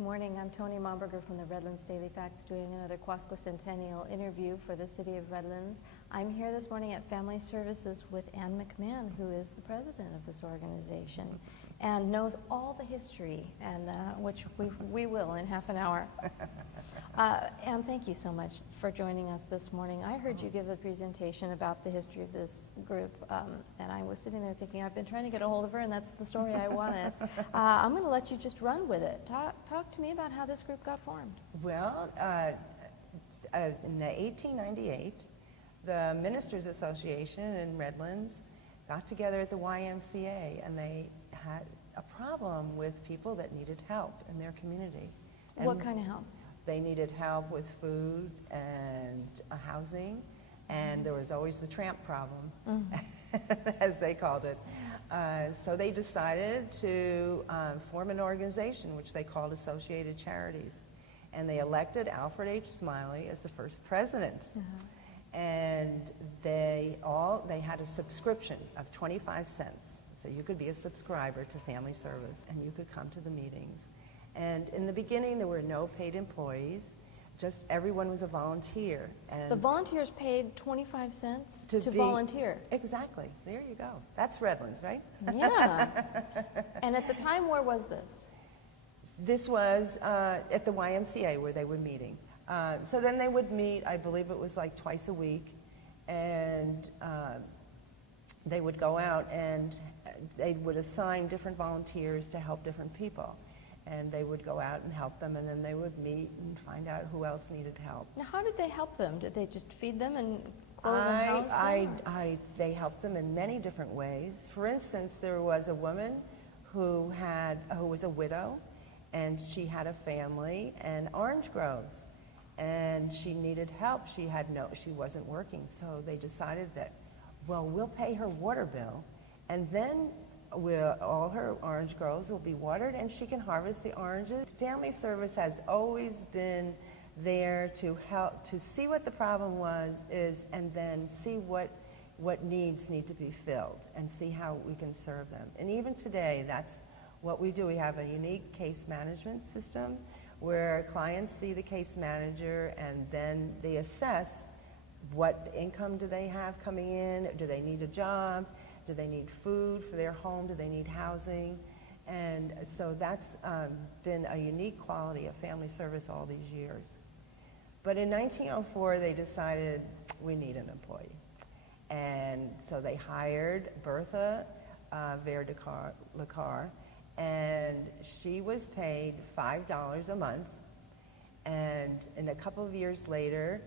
morning. I'm Tony Momberger from the Redlands Daily Facts doing another Quasquicentennial interview for the City of Redlands. I'm here this morning at Family Services with Ann McMahon, who is the president of this organization and knows all the history, and which we will in half an hour. Ann, thank you so much for joining us this morning. I heard you give a presentation about the history of this group, and I was sitting there thinking, I've been trying to get a hold of her, and that's the story I wanted. I'm going to let you just run with it. Talk to me about how this group got formed. Well, in 1898, the Ministers Association in Redlands got together at the YMCA, and they had a problem with people that needed help in their community. And what kind of help? They needed help with food and housing, and there was always the tramp problem, as they called it. So they decided to form an organization which they called Associated Charities, and they elected Alfred H. Smiley as the first president. And they had a subscription of 25 cents, so you could be a subscriber to Family Service and you could come to the meetings. And in the beginning there were no paid employees, just everyone was a volunteer. And the volunteers paid 25 cents to volunteer. Exactly. There you go. That's Redlands, right? Yeah. And at the time, where was this? This was at the YMCA where they were meeting. So then they would meet, I believe it was like twice a week, and they would go out and they would assign different volunteers to help different people. And they would go out and help them, and then they would meet and find out who else needed help. Now, how did they help them? Did they just feed them and clothe and house them? They helped them in many different ways. For instance, there was a woman who was a widow, and she had a family and orange groves, and she needed help. She wasn't working, so they decided that, well, we'll pay her water bill, and then all her orange groves will be watered and she can harvest the oranges. Family Service has always been there to help, to see what the problem is, and then see what needs need to be filled and see how we can serve them. And even today, that's what we do. We have a unique case management system where clients see the case manager and then they assess what income do they have coming in, do they need a job, do they need food for their home? Do they need housing? And so that's been a unique quality of Family Service all these years. But in 1904, they decided we need an employee. And so they hired Bertha Verdecar, and she was paid $5 a month. And in a couple of years later,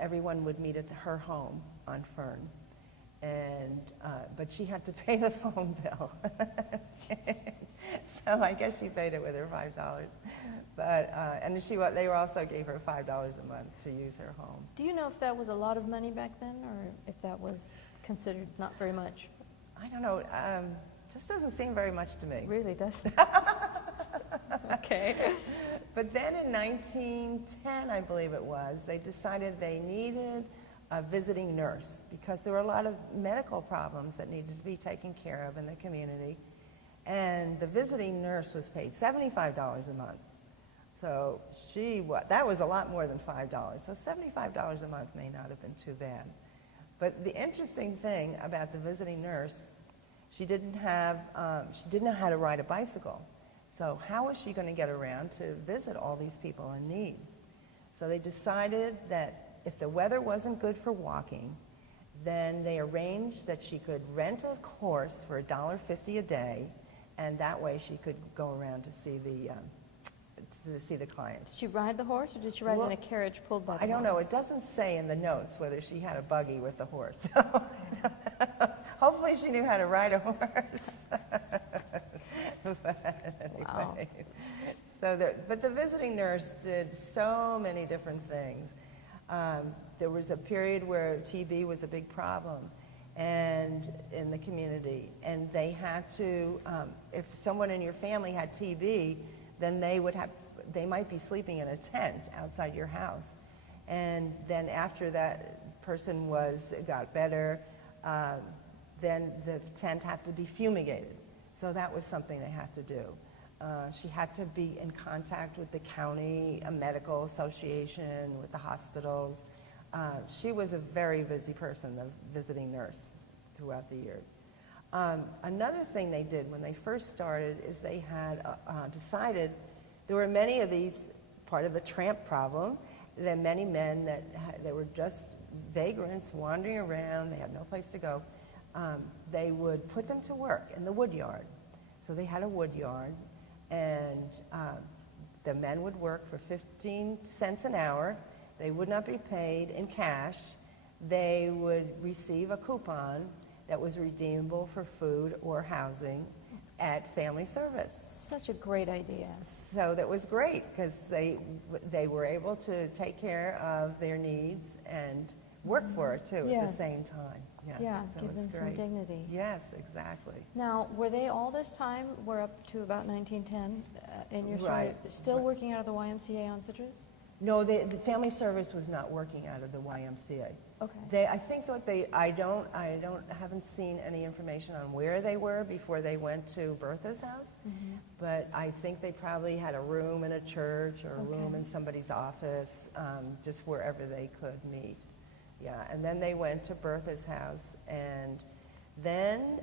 everyone would meet at her home on Fern, and but she had to pay the phone bill. So I guess she paid it with her $5. But and they also gave her $5 a month to use her home. Do you know if that was a lot of money back then, or if that was considered not very much? I don't know. Just doesn't seem very much to me. Really doesn't. Okay. But then in 1910, I believe it was, they decided they needed a visiting nurse because there were a lot of medical problems that needed to be taken care of in the community. And the visiting nurse was paid $75 a month. So that was a lot more than $5. So $75 a month may not have been too bad. But the interesting thing about the visiting nurse, she didn't know how to ride a bicycle. So how was she going to get around to visit all these people in need? So they decided that if the weather wasn't good for walking, then they arranged that she could rent a horse for $1.50 a day, and that way she could go around to see the clients. Did she ride the horse, or did she ride in a carriage pulled by the horse? I don't know. It doesn't say in the notes whether she had a buggy with the horse. Hopefully she knew how to ride a horse. But anyway, wow. But the visiting nurse did so many different things. There was a period where TB was a big problem and in the community, and they had to, if someone in your family had TB, then they might be sleeping in a tent outside your house. And then after that person got better, then the tent had to be fumigated. So that was something they had to do. She had to be in contact with the county medical association, with the hospitals. She was a very busy person, the visiting nurse, throughout the years. Another thing they did when they first started is they had decided there were many of these, part of the tramp problem, that many men that they were just vagrants wandering around, they had no place to go. They would put them to work in the wood yard. So they had a wood yard, and the men would work for 15 cents an hour. They would not be paid in cash. They would receive a coupon that was redeemable for food or housing at family service. Such a great idea. So that was great because they were able to take care of their needs and work for it too at the Yes. same time. Yeah, so give it's them some great. dignity. Yes, exactly. Now, were they all this time, we're up to about 1910 in your story, Right. still working out of the YMCA on Citrus? No, the family service was not working out of the YMCA. Okay. I think that haven't seen any information on where they were before they went to Bertha's house, but I think they probably had a room in a church or a room Okay. in somebody's office, just wherever they could meet. Yeah, and then they went to Bertha's house, and then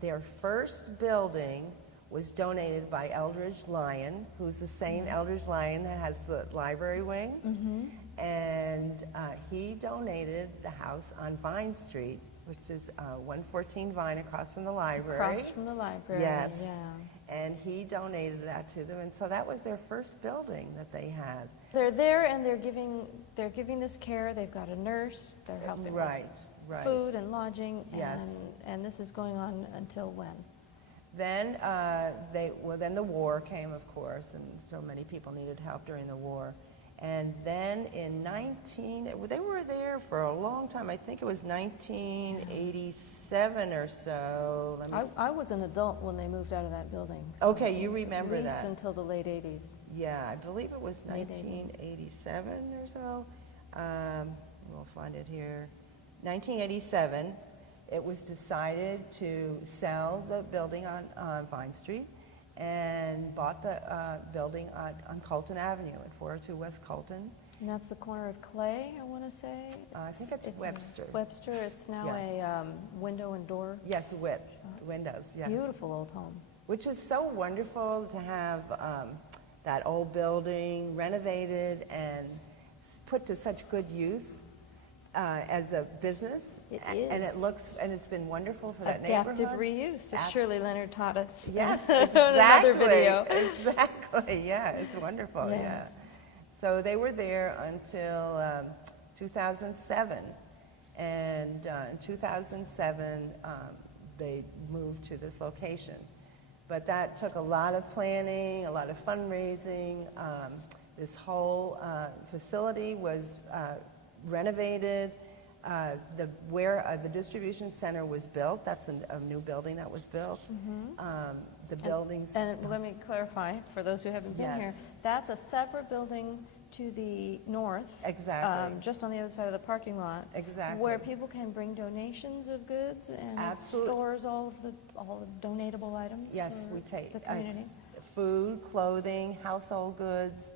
their first building was donated by Eldridge Lyon, who's the same Eldridge Lyon that has the library wing. And he donated the house on Vine Street, which is 114 Vine across from the library. Across from the library, Yes. yeah. And he donated that to them, and so that was their first building that they had. They're there and they're giving this care, they've got a nurse, they're helping Right, with right. food and lodging, Yes. and this is going on until when? Then then the war came, of course, and so many people needed help during the war. And then in they were there for a long time. I think it was 1987 or so. I was an adult when they moved out of that building. so Okay, you it was remember At least that. until the late 80s. Yeah, I believe it was Late 80s. 1987 or so. We'll find it here. 1987, it was decided to sell the building on Vine Street and bought the building on Colton Avenue at 402 West Colton. And that's the corner of Clay, I want to say? I think it's Webster. Webster, it's now Yeah. a window and door. Yes, windows, yes. Beautiful old home. Which is so wonderful to have that old building renovated and put to such good use as a business. It And is. it's been wonderful for that Adaptive neighborhood. reuse, as Shirley Leonard taught us. Yes, on exactly. another video. Exactly, yeah, it's wonderful, Yes. yeah. So they were there until 2007. And in 2007, they moved to this location. But that took a lot of planning, a lot of fundraising. This whole facility was renovated. The distribution center was built. That's a new building that was built. The buildings. And let me clarify, for those who haven't been Yes. here, that's a separate building to the north. Exactly. Just on the other side of the parking lot. Exactly. Where people can bring donations of goods and it Absolutely. stores all the donatable items. Yes, for we take the community. food, clothing, household goods.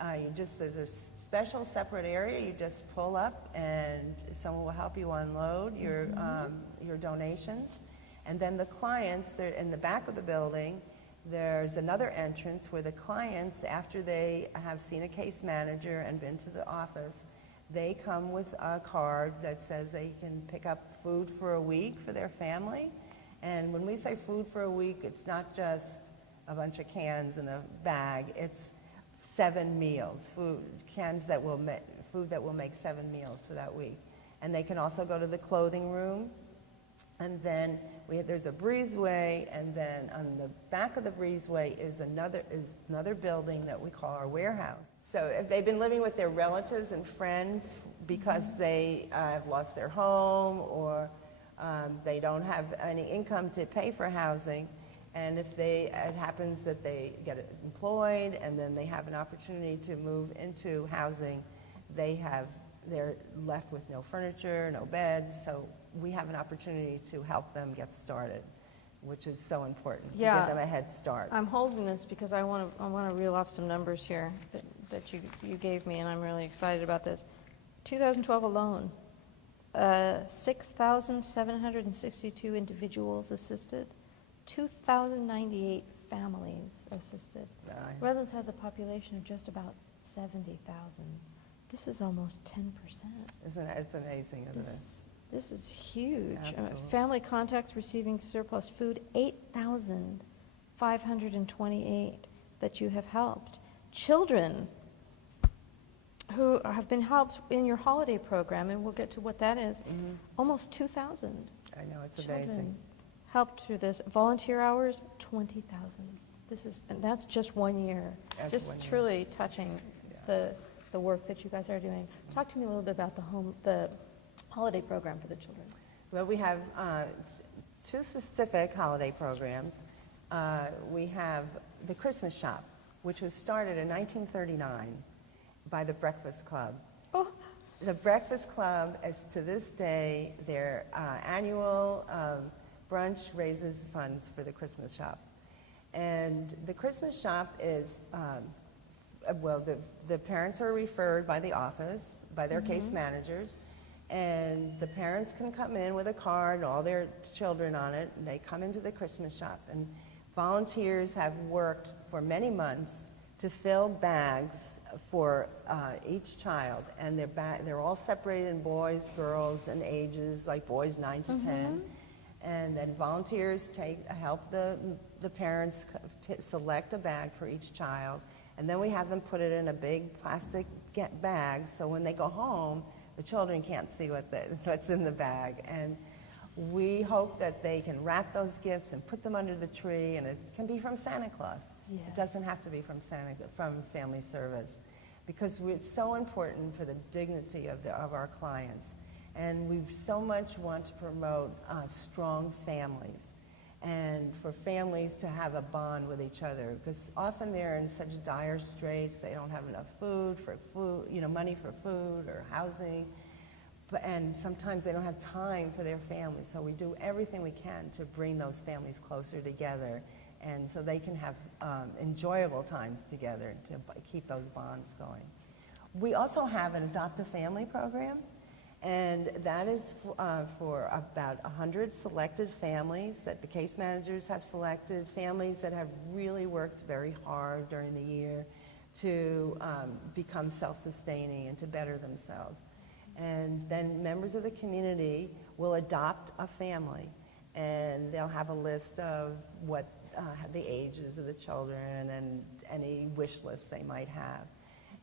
There's a special separate area. You just pull up, and someone will help you unload your donations. And then the clients, they're in the back of the building. There's another entrance where the clients, after they have seen a case manager and been to the office, they come with a card that says they can pick up food for a week for their family. And when we say food for a week, it's not just a bunch of cans in a bag. It's 7 meals, food that will make 7 meals for that week. And they can also go to the clothing room. And then there's a breezeway, and then on the back of the breezeway is another building that we call our warehouse. So if they've been living with their relatives and friends because they have lost their home, or they don't have any income to pay for housing, and if it happens that they get employed and then they have an opportunity to move into housing, they're left with no furniture, no beds, so we have an opportunity to help them get started which is so important to Yeah. give them a head start. I'm holding this because I want to reel off some numbers here that you gave me, and I'm really excited about this. 2012 alone, 6,762 individuals assisted, 2,098 families assisted. Redlands has a population of just about 70,000. This is almost 10%. Isn't it? It's amazing, isn't it? This is huge. Absolutely. Family contacts receiving surplus food, 8,528 that you have helped. Children who have been helped in your holiday program, and we'll get to what that is, almost 2,000 I know, it's children amazing. helped through this. Volunteer hours, 20,000. And that's just 1 year. That's Just 1 year. truly touching the work that you guys are doing. Talk to me a little bit about the holiday program for the children. Well, we have two specific holiday programs. We have the Christmas Shop, which was started in 1939 by the Breakfast Club. Oh, The Breakfast Club, as to this day, their annual brunch raises funds for the Christmas Shop. And the Christmas Shop is, well, the parents are referred by the office, by their case managers, and the parents can come in with a card, all their children on it, and they come into the Christmas Shop. And volunteers have worked for many months to fill bags for each child, and they're all separated in boys, girls, and ages, like boys 9 to 10. And then volunteers help the parents select a bag for each child, and then we have them put it in a big plastic bag, so when they go home, the children can't see what's in the bag. And we hope that they can wrap those gifts and put them under the tree, and it can be from Santa Claus. Yes. It doesn't have to be from Family Service, because it's so important for the dignity of our clients. And we so much want to promote strong families, and for families to have a bond with each other, because often they're in such dire straits. They don't have enough money for food or housing, and sometimes they don't have time for their families. So we do everything we can to bring those families closer together, and so they can have enjoyable times together to keep those bonds going. We also have an Adopt a Family program, and that is for about 100 selected families that the case managers have selected, families that have really worked very hard during the year to become self-sustaining and to better themselves. And then members of the community will adopt a family, and they'll have a list of what the ages of the children and any wish lists they might have.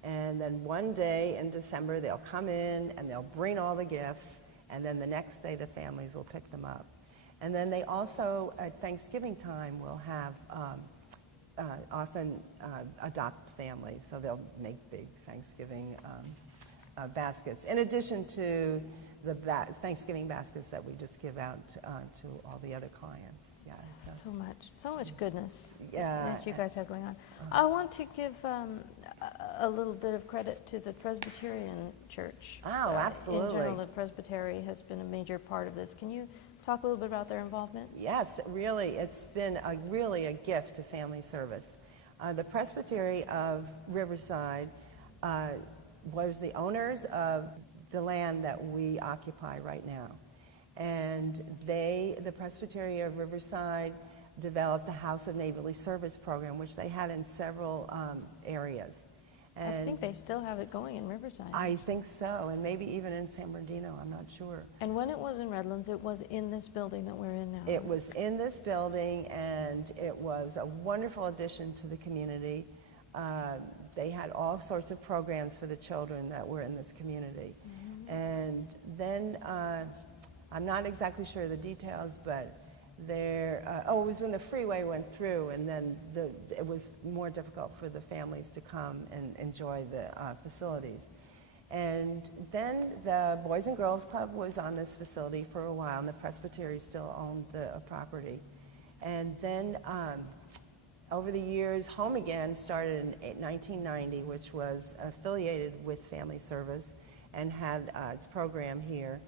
And then one day in December, they'll come in and they'll bring all the gifts, and then the next day the families will pick them up. And then they also, at Thanksgiving time, will have often adopt families, so they'll make big Thanksgiving baskets, in addition to the Thanksgiving baskets that we just give out to all the other clients. Yeah, so much goodness Yeah. that you guys have going on. I want to give a little bit of credit to the Presbyterian Church. Oh, absolutely. In general, the Presbytery has been a major part of this. Can you talk a little bit about their involvement? Yes, really, it's been really a gift to Family Service. The Presbytery of Riverside was the owners of the land that we occupy right now. And the Presbytery of Riverside developed the House of Neighborly Service program, which they had in several areas. And I think they still have it going in Riverside. I think so, and maybe even in San Bernardino, I'm not sure. And when it was in Redlands, it was in this building that we're in now. It was in this building, and it was a wonderful addition to the community. They had all sorts of programs for the children that were in this community. And then, I'm not exactly sure of the details, but it was when the freeway went through, and then it was more difficult for the families to come and enjoy the facilities. And then the Boys and Girls Club was on this facility for a while, and the Presbytery still owned the property. And then over the years, Home Again started in 1990, which was affiliated with Family Service and had its program here.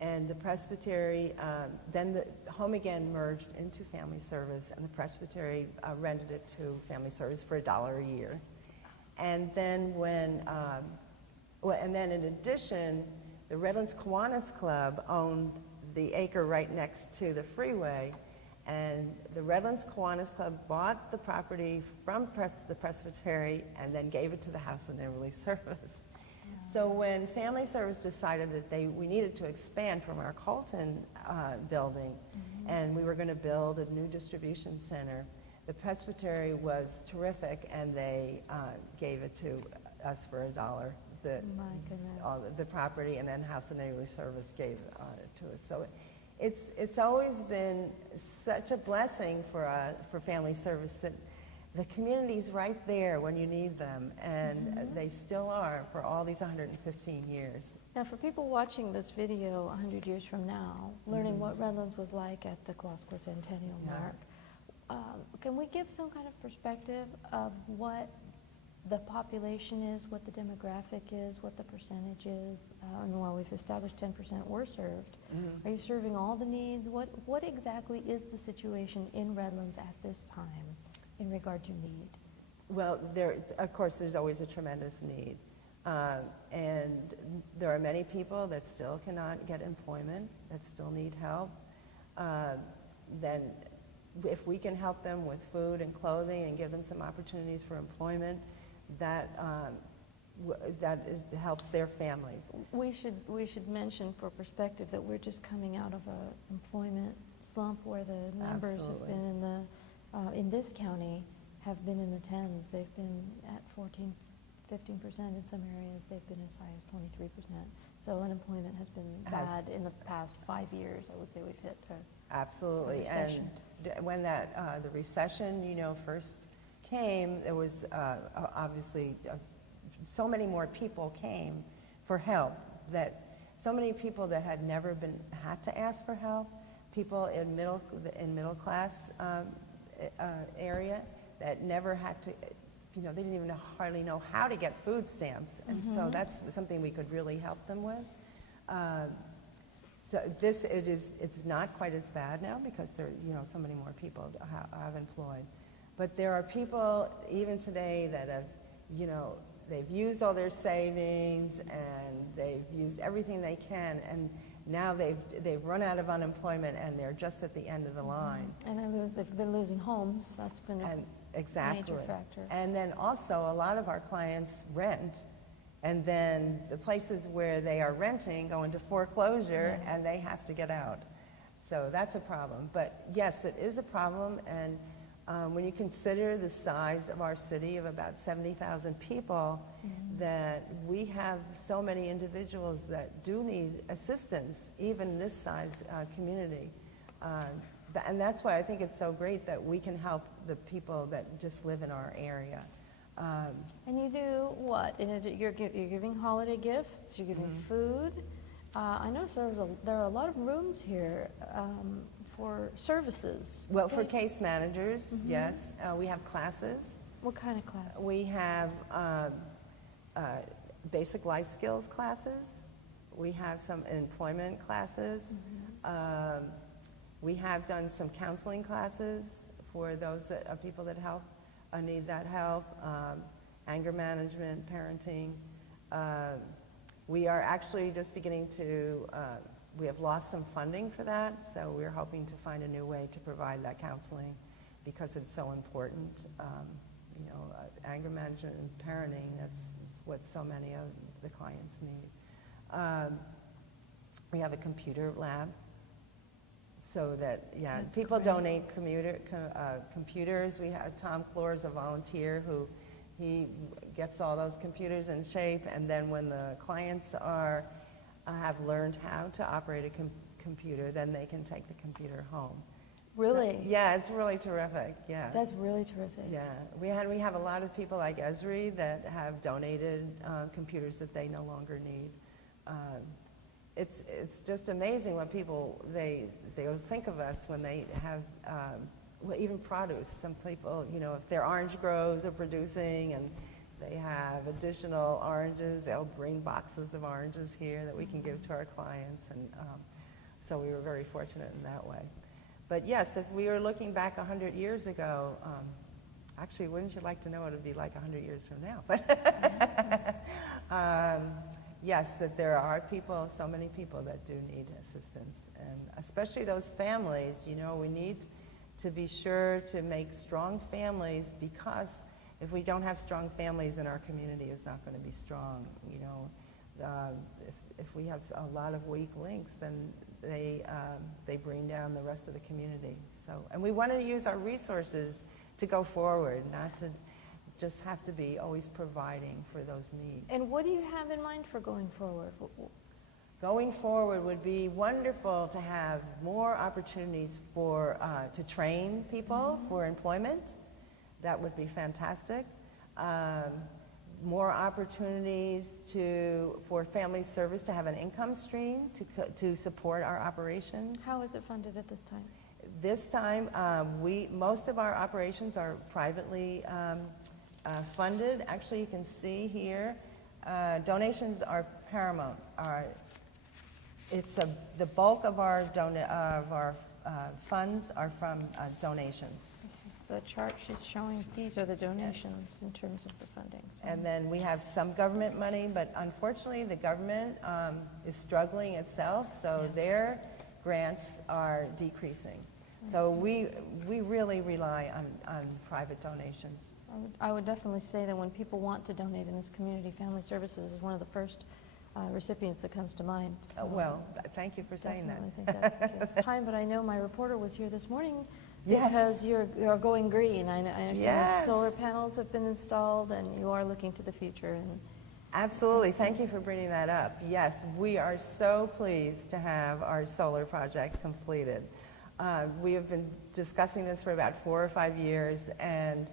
And the Presbytery, then the Home Again merged into Family Service, and the Presbytery rented it to Family Service for $1 a year. And then and then in addition, the Redlands Kiwanis Club owned the acre right next to the freeway, and the Redlands Kiwanis Club bought the property from the Presbytery and then gave it to the House of Neighborly Service. So when Family Service decided that we needed to expand from our Colton building, and we were going to build a new distribution center, the Presbytery was terrific, and they gave it to us for $1. My goodness. All the property, and then House of Neighborly Service gave it to us. So it's always been such a blessing for Family Service that the community's right there when you need them, and they still are for all these 115 years. Now, for people watching this video 100 years from now, learning what Redlands was like at the Quasquicentennial mark, can we give some kind of perspective of what the population is, what the demographic is, what the percentage is? And while we've established 10% were served, are you serving all the needs? What exactly is the situation in Redlands at this time in regard to need? Well, of course, there's always a tremendous need. And there are many people that still cannot get employment, that still need help. Then if we can help them with food and clothing and give them some opportunities for employment, that helps their families. We should mention for perspective that we're just coming out of an employment slump where the numbers have been in this county have been in the tens. They've been at 14, 15%. In some areas, they've been as high as 23%. So unemployment has been bad in the past 5 years. I would say we've hit absolutely. a recession. And when the recession, first came, there was obviously so many more people came for help, that so many people that had never had to ask for help, people in middle class area that never had to, they didn't even hardly know how to get food stamps, and so that's something we could really help them with. So it's not quite as bad now because there, so many more people have employed. But there are people even today that have, they've used all their savings and they've used everything they can, and now they've run out of unemployment and they're just at the end of the line. And they've been losing homes. That's been a major factor. And then also a lot of our clients rent, and then the places where they are renting go into foreclosure, and they have to get out. So that's a problem. But yes, it is a problem, and when you consider the size of our city of about 70,000 people, that we have so many individuals that do need assistance, even this size community. And that's why I think it's so great that we can help the people that just live in our area. And you do what? You're giving holiday gifts, you're giving food. I notice there are a lot of rooms here for services. Well, for case managers, yes. We have classes. What kind of classes? We have basic life skills classes. We have some employment classes. We have done some counseling classes for those people that need that help, anger management, parenting. We are actually just beginning to, we have lost some funding for that, so we're hoping to find a new way to provide that counseling because it's so important. Anger management and parenting, that's what so many of the clients need. We have a computer lab, so that, That's people great. donate computers. We have Tom Clores, a volunteer, who he gets all those computers in shape, and then when the clients have learned how to operate a computer, then they can take the computer home. Really? So, yeah, it's really terrific, yeah. That's really terrific. Yeah, we have a lot of people like Esri that have donated computers that they no longer need. It's just amazing what people, they think of us when they have, even produce. Some people, if their orange groves are producing, and They have additional oranges. They'll bring boxes of oranges here that we can give to our clients, and so we were very fortunate in that way. But yes, if we were looking back 100 years ago, actually, wouldn't you like to know what it would be like 100 years from now? But yes, that there are people, so many people that do need assistance, and especially those families. You know, we need to be sure to make strong families, because if we don't have strong families, then our community is not going to be strong. You know, if we have a lot of weak links, then they bring down the rest of the community. So, and we want to use our resources to go forward, not to just have to be always providing for those needs. And what do you have in mind for going forward? Going forward would be wonderful to have more opportunities for to train people for employment. That would be fantastic. More opportunities for family service to have an income stream to support our operations. How is it funded at this time? This time, most of our operations are privately funded. Actually, you can see here, donations are paramount. The bulk of our funds are from donations. This is the chart she's showing. These are the donations in terms of the funding. So. And then we have some government money, but unfortunately the government is struggling itself, so their grants are decreasing. So we really rely on private donations. I would definitely say that when people want to donate in this community, Family Services is one of the first recipients that comes to mind. So well, thank you for saying that. I think that's the case. Time, but I know my reporter was here this morning Yes. because you're going green. I understand Yes. solar panels have been installed and you are looking to the future. And Absolutely. Thank you for bringing that up. Yes, we are so pleased to have our solar project completed. We have been discussing this for about 4 or 5 years, and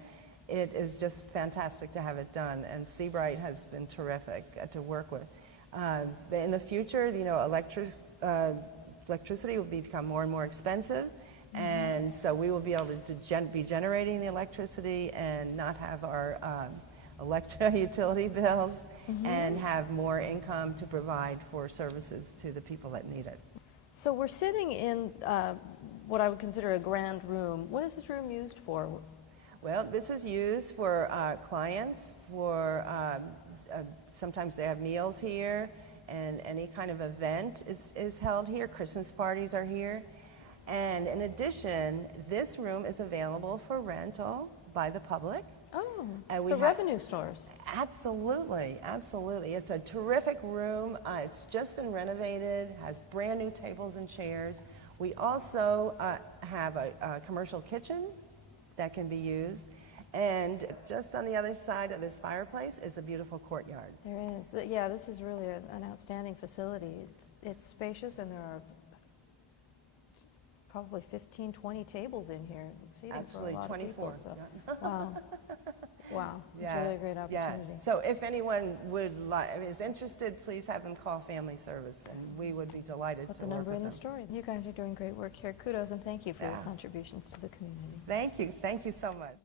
it is just fantastic to have it done. And Seabright has been terrific to work with. In the future, you know, electricity will become more and more expensive, and so we will be able to be generating the electricity and not have our utility bills, and have more income to provide for services to the people that need it. so we're sitting in what I would consider a grand room. What is this room used for? Well, this is used for clients, for sometimes they have meals here, and any kind of event is held here. Christmas parties are here. And in addition, this room is available for rental by the public. Oh, And we so have- revenue stores. Absolutely, absolutely. It's a terrific room. It's just been renovated, has brand new tables and chairs. We also have a commercial kitchen that can be used. And just on the other side of this fireplace is a beautiful courtyard. There is. Yeah, this is really an outstanding facility. It's spacious, and there are probably 15, 20 tables in here, seating Actually, for a lot 24. of people. So, wow. Wow, it's Yeah, really a great opportunity. Yeah. So if anyone is interested, please have them call Family Service, and we would be delighted Put to the work number with in the them. story. You guys are doing great work here. Kudos and thank you for your Yeah. contributions to the community. Thank you. Thank you so much.